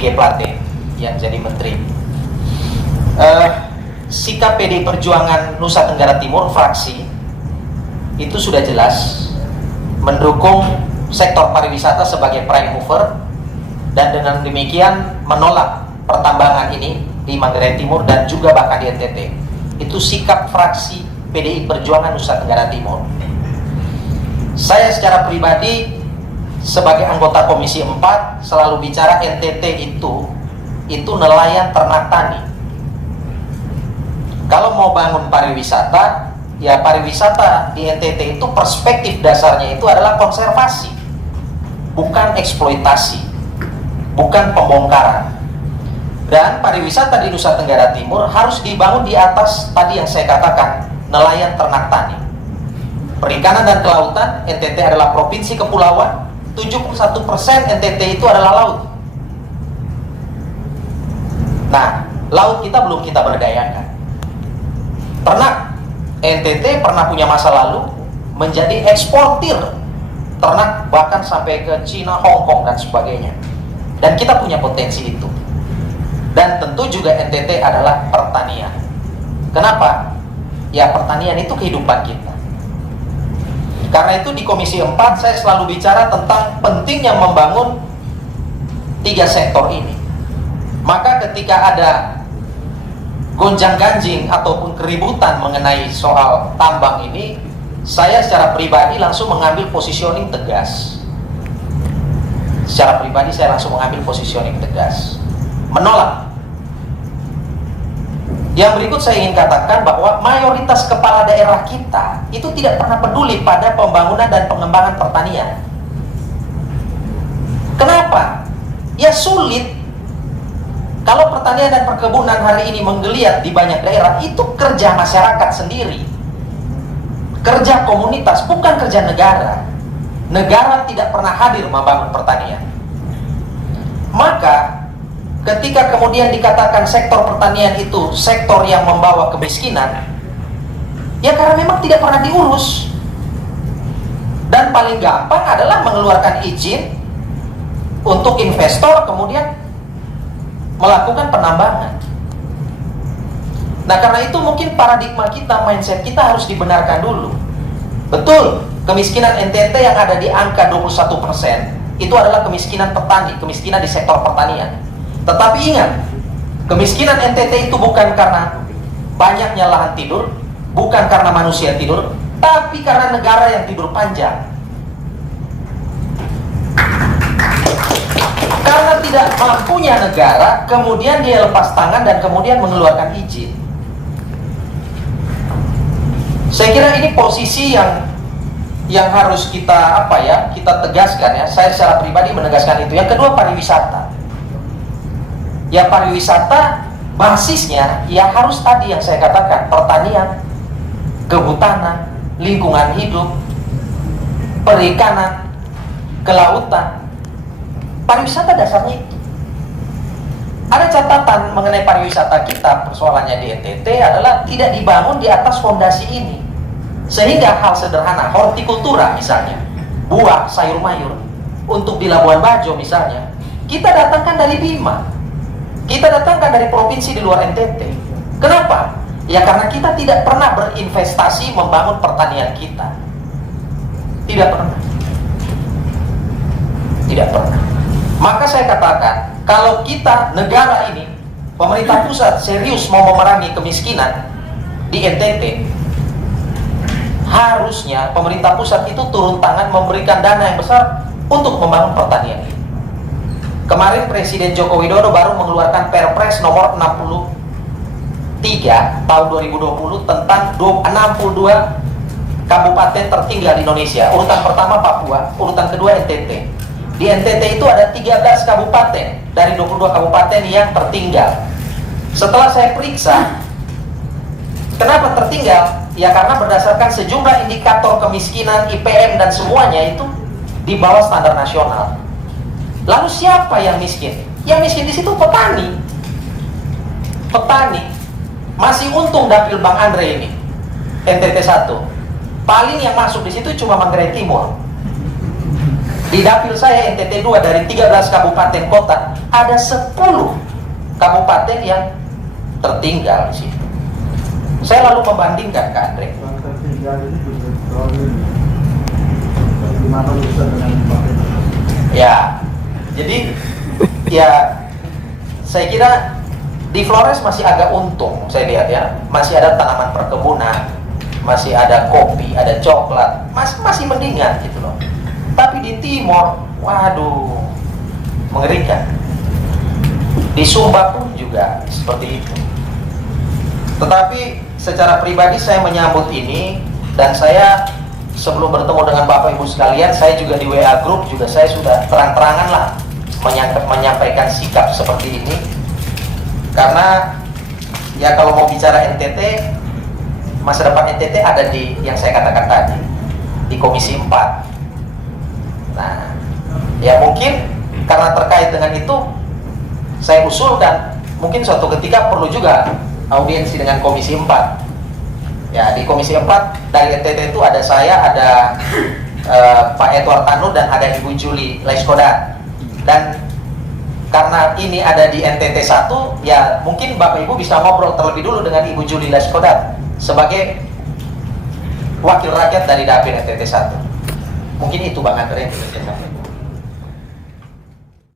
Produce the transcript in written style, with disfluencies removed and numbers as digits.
G Plate yang jadi menteri. Sikap PDI Perjuangan Nusa Tenggara Timur fraksi itu sudah jelas mendukung sektor pariwisata sebagai prime mover, dan dengan demikian menolak pertambangan ini di Manggarai Timur dan juga bahkan di NTT. Itu sikap fraksi PDI Perjuangan Nusa Tenggara Timur. Saya secara pribadi sebagai anggota Komisi 4 selalu bicara NTT itu nelayan ternak tani. Kalau mau bangun pariwisata, ya pariwisata di NTT itu perspektif dasarnya itu adalah konservasi, bukan eksploitasi, bukan pembongkaran. Dan pariwisata di Nusa Tenggara Timur harus dibangun di atas tadi yang saya katakan, nelayan ternak tani. Perikanan dan kelautan, NTT adalah provinsi kepulauan, 71% NTT itu adalah laut. Nah, laut kita belum kita berdayakan. Ternak, NTT pernah punya masa lalu menjadi eksportir ternak bahkan sampai ke Cina, Hong Kong dan sebagainya. Dan kita punya potensi itu. Dan tentu juga NTT adalah pertanian. Kenapa? Ya pertanian itu kehidupan kita. Karena itu di Komisi 4 saya selalu bicara tentang pentingnya membangun 3 sektor ini. Maka ketika ada gonjang-ganjing ataupun keributan mengenai soal tambang ini, saya secara pribadi langsung mengambil positioning tegas. Secara pribadi saya langsung mengambil positioning tegas, menolak. Yang berikut saya ingin katakan bahwa mayoritas kepala daerah kita itu tidak pernah peduli pada pembangunan dan pengembangan pertanian. Kenapa? Ya sulit. Kalau pertanian dan perkebunan hari ini menggeliat di banyak daerah, itu kerja masyarakat sendiri, kerja komunitas, bukan kerja negara. Negara tidak pernah hadir membangun pertanian. Maka ketika kemudian dikatakan sektor pertanian itu sektor yang membawa kemiskinan, ya karena memang tidak pernah diurus. Dan paling gampang adalah mengeluarkan izin untuk investor kemudian melakukan penambangan. Nah karena itu mungkin paradigma kita, mindset kita harus dibenarkan dulu. Betul, kemiskinan NTT yang ada di angka 21% itu adalah kemiskinan petani, kemiskinan di sektor pertanian. Tetapi ingat, kemiskinan NTT itu bukan karena banyaknya lahan tidur, bukan karena manusia tidur, tapi karena negara yang tidur panjang. Karena tidak mampunya negara, kemudian dia lepas tangan dan kemudian mengeluarkan izin. Saya kira ini posisi yang harus kita kita tegaskan ya. Saya secara pribadi menegaskan itu. Yang kedua, pariwisata. Ya pariwisata basisnya ya harus tadi yang saya katakan, pertanian, kehutanan, lingkungan hidup, perikanan, kelautan. Pariwisata dasarnya itu. Ada catatan mengenai pariwisata kita, persoalannya di NTT adalah tidak dibangun di atas fondasi ini. Sehingga hal sederhana, hortikultura misalnya, buah, sayur mayur, untuk di Labuan Bajo misalnya, kita datangkan dari Bima, kita datangkan dari provinsi di luar NTT. Kenapa? Ya karena kita tidak pernah berinvestasi membangun pertanian kita. Tidak pernah. Tidak pernah. Maka saya katakan, kalau kita, negara ini, pemerintah pusat serius mau memerangi kemiskinan di NTT, harusnya pemerintah pusat itu turun tangan memberikan dana yang besar untuk membangun pertanian. Kemarin Presiden Joko Widodo baru mengeluarkan Perpres nomor 63 tahun 2020 tentang 62 kabupaten tertinggal di Indonesia. Urutan pertama Papua, urutan kedua NTT. Di NTT itu ada 13 kabupaten dari 22 kabupaten yang tertinggal. Setelah saya periksa, kenapa tertinggal? Ya karena berdasarkan sejumlah indikator kemiskinan, IPM dan semuanya itu di bawah standar nasional. Lalu siapa yang miskin? Yang miskin di situ petani. Petani. Masih untung dapil Bang Andre ini. NTT 1. Paling yang masuk di situ cuma Manggarai Timur. Di dapil saya NTT 2 dari 13 kabupaten kota, ada 10 kabupaten yang tertinggal di situ. Saya lalu membandingkan, Kak Andre. Ya, jadi ya saya kira di Flores masih agak untung, saya lihat ya, masih ada tanaman perkebunan, masih ada kopi, ada coklat, masih mendingan gitu loh. Tapi di Timor, waduh, mengerikan. Di Sumba pun juga seperti itu. Tetapi secara pribadi saya menyambut ini, dan saya sebelum bertemu dengan Bapak Ibu sekalian, saya juga di WA Group juga saya sudah terang-terangan lah menyampaikan sikap seperti ini. Karena ya kalau mau bicara NTT, masa depan NTT ada di yang saya katakan tadi, di Komisi 4. Nah, ya mungkin karena terkait dengan itu, saya usulkan mungkin suatu ketika perlu juga audiensi dengan Komisi 4. Ya, di Komisi 4 dari NTT itu ada saya, ada Pak Edward Tanu, dan ada Ibu Juli Laiskodat. Dan karena ini ada di NTT 1, ya mungkin Bapak Ibu bisa ngobrol terlebih dulu dengan Ibu Juli Laiskodat sebagai wakil rakyat dari dapil NTT 1. Mungkin itu Bang Andre yang bisa saya sampaikan.